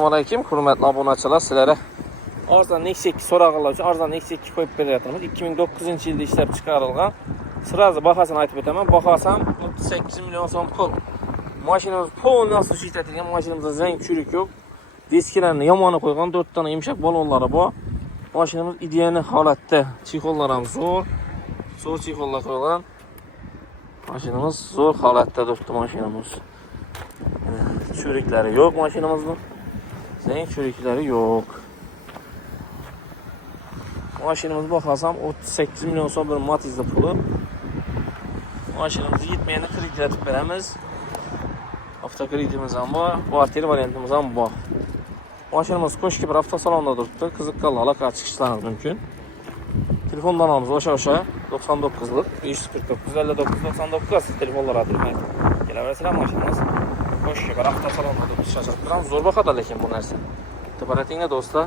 Assalamualaikum, hurmatli obunachilar, sizlarga Arzon Nexia 2 so'rag'anlar uchun Arzon Nexia 2 qo'yib beryapmiz. 2009-yilda ishlab chiqarilgan. Sirazi bahosini aytib o'taman. Bahosi ham 38 million so'm pul. Mashinamiz polностью ishlatilgan, mashinamizda zang churik yo'q. Disklarni yomoni qo'ygan, 4 dona yumshoq balonlari bor. Mashinamiz ideal holatda. Chexollar ham zo'r. Zo'r chexollar qo'yilgan. Mashinamiz zo'r holatda turibdi mashinamiz. Churiklari yo'q mashinamizning. Zang churiklari yo'q. Mashinamiz bahosi ham 38 million so'm bir Matiz'da puli. Mashinamizni yetmayeni kreditlatib beramiz. Avtokreditimiz ham bor, kvartira variantimiz ham bor. Mashinamiz qo'shki bir avtosalonda turibdi. Qiziqqanlar aka chiqishlaringiz mumkin. Telefon nomimiz o'sha 99lik 549 59 99 telefonlar adresimizga kelaverasizlar. Mashinamiz qo'shki bir avtosalonda turibdi. Shashirib turamiz. Zo'r bahada lekin bu narsa. Teparatinglar do'stlar.